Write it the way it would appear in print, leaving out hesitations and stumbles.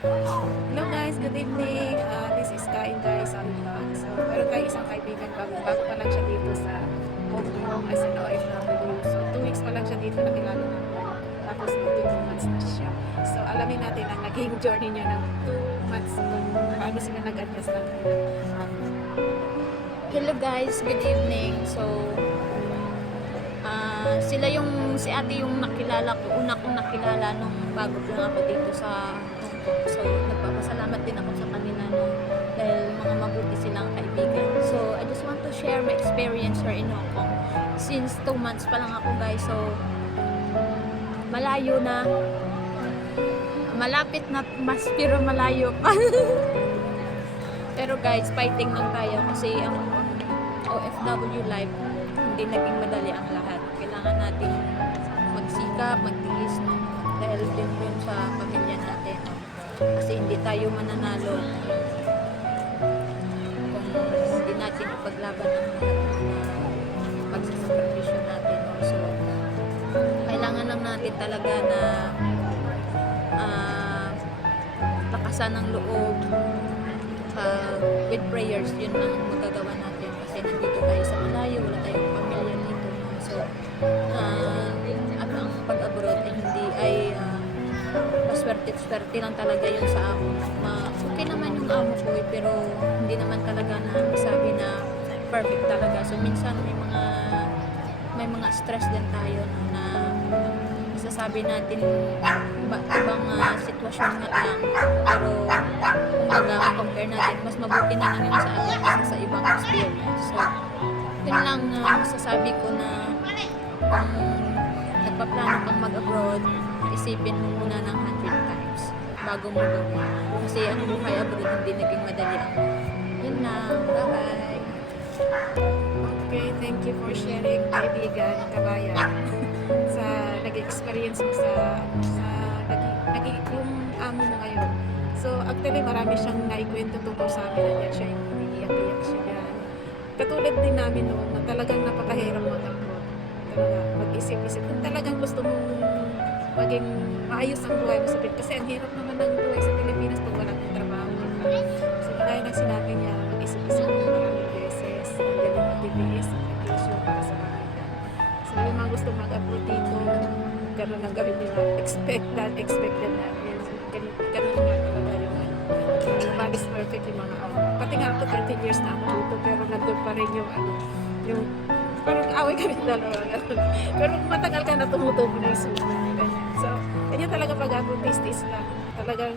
Hello guys, good evening. This is Kain guys on vlog. So, meron tayong isang kaibigan bago pa lang siya dito sa Hong Kong as an OFW. So, 2 weeks pa lang siya dito, nakilala natin. Tapos, 2 months na siya. So, alamin natin ang naging journey niya ng 2 months kung paano sila nag-adjust lang. Hello guys, good evening. So, sila yung, si ate yung nakilala ko, una kong nakilala nung bago ko lang ako dito sa Hong Kong. So, nagpapasalamat din ako sa kanila no, dahil mga mabuti silang kaibigan. So, I just want to share my experience here in Hong Kong. Since 2 months pa lang ako guys, so, malayo na, malapit na, mas pero malayo pa. Pero guys, fighting lang tayo kasi ang OFW life, hindi naging madali ang lahat. Kailangan natin magsikap, magtiis, no? Dahil din sa pamilya natin. No? Kasi hindi tayo mananalo kung hindi natin ipaglaban ang pagsasakripisyo natin. No? So, kailangan lang natin talaga na lakasan ng loob, with prayers, yun lang magagawa natin kasi nandito tayo sa malayo, wala tayong pamilya dito, no? So at ang pag-abroad ay hindi ay paswerte-swerte lang talaga yun sa amo. Okay naman yung amo ko pero hindi naman talaga na sabi na perfect talaga, so minsan may mga stress din tayo, no, na sasabi natin ibang sitwasyon nga lang, pero kung compare natin, mas mabuti na lang yun sa atin kasi sa ibang experience. So, yun lang masasabi ko na kung nagpaplano kang mag-abroad, isipin mo muna ng 100 times bago mo gawin. Kasi ang buhay abroad hindi naging madali ang yun lang. Bye-bye! Okay, thank you for sharing, kaibigan, kabayan, sa nag-experience mo sa yung amo mo ngayon. So, actually, marami siyang naikwento tungkol sa amin na yan siya yung umiiyak-iyak siya yan. Katulad din namin noon na talagang napakahirap mag-abroad. Talaga, mag-isip-isip. Kung talagang gusto mong maging maayos ang buhay mo sa Pilipinas. Kasi ang hirap naman ng buhay sa Pilipinas pag walang trabaho. So, kaya ng sinabi niya, mag-isip-isip mo maraming beses. Nandiyan yung matitiis, ang nag-issue para sa kanila. So, yung mga gusto mag-abroad dito, ganun ang gawin nila. Expected na. Ganun nga talaga yung God is perfect yung mga pati nga ako 13 years na ako dito pero nandun pa rin yung parang away kami dalawa. Pero matagal ka na tumutubo na yung sumo. So, ganyan talaga pag ako tis lang. Talagang